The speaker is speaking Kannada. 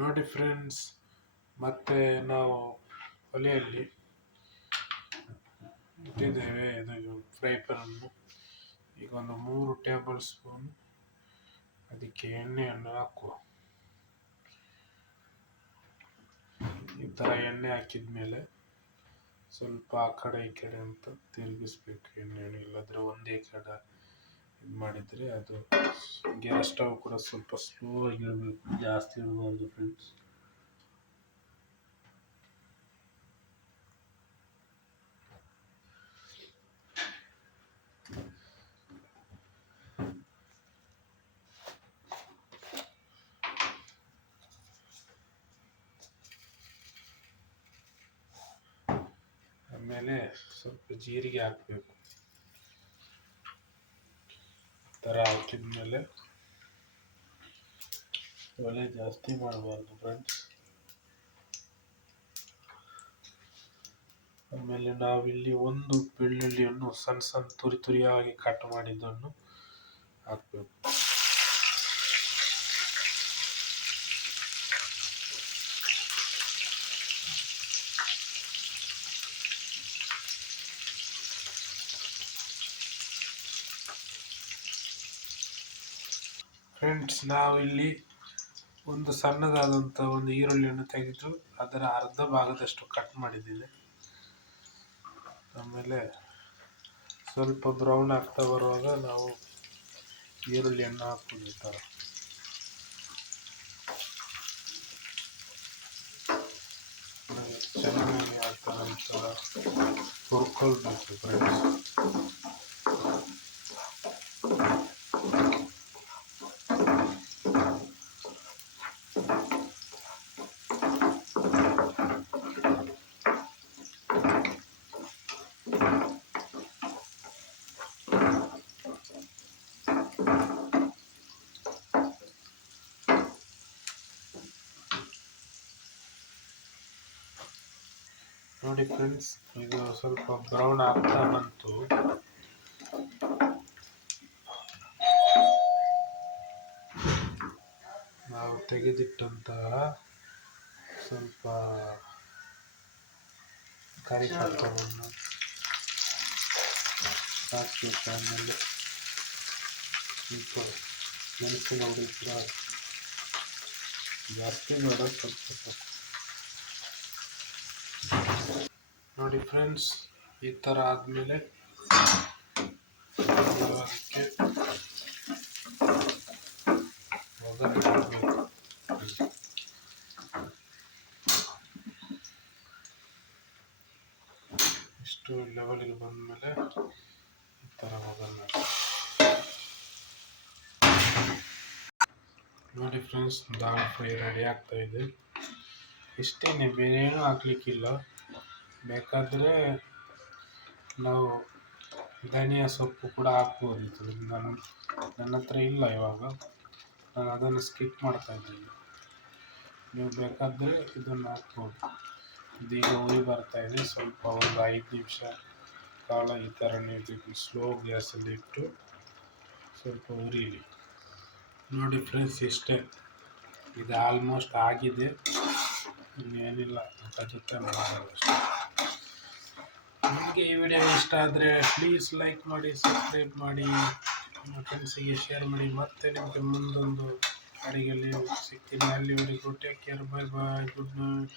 ನೋಡಿ ಫ್ರೆಂಡ್ಸ್, ಮತ್ತೆ ನಾವು ಒಲೆಯಲ್ಲಿ ಇಟ್ಟಿದ್ದೇವೆ ಇದು ಫ್ರೈ ಪ್ಯಾನನ್ನು. ಈಗ ಒಂದು 3 ಟೇಬಲ್ ಸ್ಪೂನ್ ಅದಕ್ಕೆ ಎಣ್ಣೆಯನ್ನು ಹಾಕುವ. ಈ ಥರ ಎಣ್ಣೆ ಹಾಕಿದ ಮೇಲೆ ಸ್ವಲ್ಪ ಆ ಕಡೆ ಈ ಕಡೆ ಅಂತ ತಿರುಗಿಸ್ಬೇಕು ಎಣ್ಣೆಯನ್ನು. ಇಲ್ಲದ್ರೆ ಒಂದೇ ಕಡೆ ಇದು ಮಾಡಿದರೆ ಅದು ಗ್ಯಾಸ್ ಸ್ಟವ್ ಕೂಡ ಸ್ವಲ್ಪ ಸ್ಲೋ ಆಗಿರಬೇಕು, ಜಾಸ್ತಿ ಇಡಬಾರ್ದು ಫ್ರೆಂಡ್ಸ್. ಆಮೇಲೆ ಸ್ವಲ್ಪ ಜೀರಿಗೆ ಹಾಕಬೇಕು. ಥರ ಹಾಕಿದ್ಮೇಲೆ ಒಲೆ ಜಾಸ್ತಿ ಮಾಡಬಾರ್ದು ಫ್ರೆಂಡ್ಸ್. ಆಮೇಲೆ ನಾವಿಲ್ಲಿ ಒಂದು ಬೆಳ್ಳುಳ್ಳಿಯನ್ನು ಸಣ್ಣ ಸಣ್ಣ ತುರಿಯಾಗಿ ಕಟ್ ಮಾಡಿದ್ದನ್ನು ಹಾಕಬೇಕು. ಫ್ರೆಂಡ್ಸ್, ನಾವಿಲ್ಲಿ ಒಂದು ಸಣ್ಣದಾದಂಥ ಒಂದು ಈರುಳ್ಳಿಯನ್ನು ತೆಗೆದು ಅದರ ಅರ್ಧ ಭಾಗದಷ್ಟು ಕಟ್ ಮಾಡಿದ್ದೇನೆ. ಆಮೇಲೆ ಸ್ವಲ್ಪ ಬ್ರೌನ್ ಆಗ್ತಾ ಬರುವಾಗ ನಾವು ಈರುಳ್ಳಿಯನ್ನು ಹಾಕೋದು. ಈ ಥರ ಚೆನ್ನಾಗಿ ಹಾಕಿದ ನಂತರ ಹುರ್ಕೊಳ್ಬೇಕು ಫ್ರೆಂಡ್ಸ್. ನೋಡಿ ಫ್ರೆಂಡ್ಸ್, ಇದು ಸ್ವಲ್ಪ ಬ್ರೌನ್ ಆಗ್ತಾ ಬಂತು. ನಾವು ತೆಗೆದಿಟ್ಟಂತಹ ಸ್ವಲ್ಪ ಕರಿಪತ್ತವನ್ನು ಹಾಕಬೇಕು. ಆಮೇಲೆ ಸ್ವಲ್ಪ ಮೆಣಸಿನ ಹುಡಿ ಕೂಡ ಜಾಸ್ತಿ ಬೇಡ, ಸ್ವಲ್ಪ ಸಾಕು. ನೋಡಿ ಫ್ರೆಂಡ್ಸ್, ಈ ಥರ ಆದಮೇಲೆ ಅದಕ್ಕೆ ಒಗ್ಗರಣೆ ಹಾಕಬೇಕು. ಇಷ್ಟು ಲೆವೆಲಿಗೆ ಬಂದಮೇಲೆ ಈ ಥರ ಒಗ್ಗರಣೆ. ನೋಡಿ ಫ್ರೆಂಡ್ಸ್, ದಾಲ್ ಫ್ರೈ ರೆಡಿ ಆಗ್ತಾ ಇದೆ. ಇಷ್ಟೇನೆ, ಬೇರೆ ಏನೂ ಹಾಕ್ಲಿಕ್ಕಿಲ್ಲ. ಬೇಕಾದರೆ ನಾವು ಧನಿಯಾ ಸೊಪ್ಪು ಕೂಡ ಹಾಕ್ಬೋದಿತ್ತು. ನನ್ನ ಹತ್ರ ಇಲ್ಲ ಇವಾಗ, ನಾನು ಅದನ್ನು ಸ್ಕಿಪ್ ಮಾಡ್ತಾ ಇದ್ದೀನಿ. ನೀವು ಬೇಕಾದರೆ ಇದನ್ನು ಹಾಕ್ಬೋದು. ಇದೀಗ ಉರಿ ಬರ್ತಾ ಇದೆ. ಸ್ವಲ್ಪ ಒಂದು 5 ನಿಮಿಷ ಕಾಲ ಈ ಥರ ನೀವು ಸ್ಲೋ ಗ್ಯಾಸಲ್ಲಿ ಇಟ್ಟು ಸ್ವಲ್ಪ ಉರಿಲಿ. ನೋಡಿ ಫ್ರೆಂಡ್ಸ್, ಇಷ್ಟೇ, ಇದು ಆಲ್ಮೋಸ್ಟ್ ಆಗಿದೆ. ಇನ್ನೇನಿಲ್ಲ, ಅದರ ಜೊತೆ ಮಾಡೋದು ಅಷ್ಟೇ. ನಿಮಗೆ ಈ ವಿಡಿಯೋ ಇಷ್ಟ ಆದರೆ ಪ್ಲೀಸ್ ಲೈಕ್ ಮಾಡಿ, ಸಬ್ಸ್ಕ್ರೈಬ್ ಮಾಡಿ, ನಿಮ್ಮ ಫ್ರೆಂಡ್ಸಿಗೆ ಶೇರ್ ಮಾಡಿ. ಮತ್ತೆ ನಿಮಗೆ ಮುಂದೊಂದು ಅಡಿಗೆಯಲ್ಲಿ ಸಿಗ್ತೀನಿ. ಅಲ್ಲಿವರೆಗೂ take care, bye bye, good night.